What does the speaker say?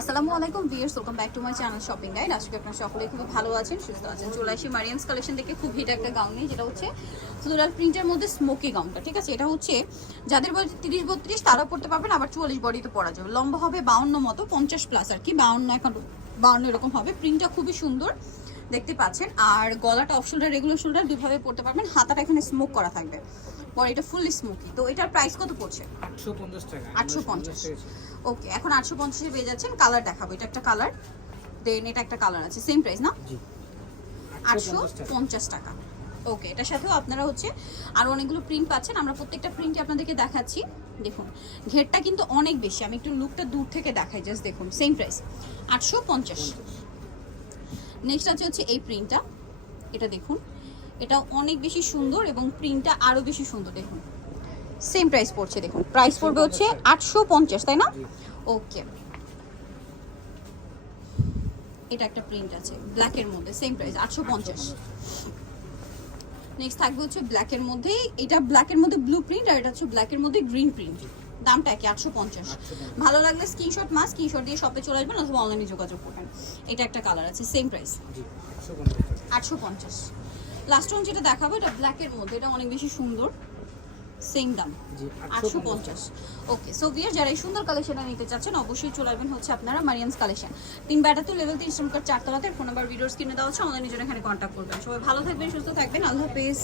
আসসালামু আলাইকুম viewers welcome back to my channel shopping guide আজকে আপনারা সকলেই খুব ভালো আছেন, সুস্থ আছেন। চলে আসি মারিয়ামস কালেকশন থেকে খুব হিট একটা গাউন নিয়ে, যেটা হচ্ছে ফ্লোরাল প্রিন্টের মধ্যে স্মোকি গাউনটা ঠিক আছে? এটা হচ্ছে যাদের বয়স তিরিশ বত্রিশ তারা পড়তে পারবেন, আবার চুয়াল্লিশ বডিতে পরা যাবে। লম্বা হবে বাউন্ন মতো, পঞ্চাশ প্লাস আর কি, বাউন্ন এখন, বাউন্ন এরকম হবে। প্রিন্টটা খুবই সুন্দর, দেখতে পাচ্ছেন। আর গলাটা অফ শোল্ডার রেগুলার শোল্ডার দুভাবে পড়তে পারবেন। হাতাটা এখানে স্মোক করা থাকবে। পরে এটা ফুললি স্মোকি তো এটার প্রাইস কত পড়ছে? আটশো পঞ্চাশ টাকা। আটশো পঞ্চাশ। ওকে এখন আটশো পঞ্চাশে পেয়ে যাচ্ছেন কালার দেখাবো। এটা একটা কালার দেন এটা একটা কালার আছে। সেম প্রাইস না? জি। আটশো পঞ্চাশ টাকা। ওকে এটার সাথেও আপনারা হচ্ছে আরও অনেকগুলো প্রিন্ট পাচ্ছেন। আমরা প্রত্যেকটা প্রিন্টই আপনাদেরকে দেখাচ্ছি। দেখুন ঘেরটা কিন্তু অনেক বেশি। আমি একটু লুকটা দূর থেকে দেখাই জাস্ট দেখুন। সেম প্রাইস আটশো পঞ্চাশ। নেক্সট আছে হচ্ছে এই প্রিন্টটা এটা দেখুন। এটা অনেক বেশি সুন্দর এবং প্রিন্টটা আরও বেশি সুন্দর দেখুন। সেম প্রাইস পড়ছে দেখুন। প্রাইস পড়বে হচ্ছে আটশো পঞ্চাশ তাই না? ওকে এটা একটা প্রিন্ট আছে ব্ল্যাকের মধ্যে সেম প্রাইস আটশো পঞ্চাশ। নেক্সট থাকবে হচ্ছে ব্ল্যাকের মধ্যে এটা ব্ল্যাকের মধ্যে ব্লু প্রিন্ট আর এটা হচ্ছে ব্ল্যাকের মধ্যে গ্রিন প্রিন্ট দামটা কি আটশো পঞ্চাশ। ভালো লাগলে স্ক্রিনশট মাস স্ক্রিনশট দিয়ে শপে চলে আসবেন অথবা অনলাইনে যোগাযোগ করবেন। এটা একটা কালার আছে সেম প্রাইস আটশো পঞ্চাশ। লাস্ট ওয়ান যেটা দেখাবো এটা ব্ল্যাকের মধ্যে এটা অনেক বেশি সুন্দর। সেম দাম জি আটশো পঞ্চাশ। ওকে সো বিয়ার যারা এই সুন্দর কালেকশনটা নিতে চাচ্ছেন অবশ্যই চলে আসবেন হচ্ছে আপনারা মারিয়ামস কালেকশন তিন ব্যাটাতে লেভেল তিন শ্রমকার চারতলাতে ফোন নাম্বার ভিডিওর কিনে দেওয়া হচ্ছে আমাদের নিজের এখানে কন্ট্যাক্ট করবেন। সবাই ভালো থাকবেন সুস্থ থাকবেন আল্লাহ হাফেজ।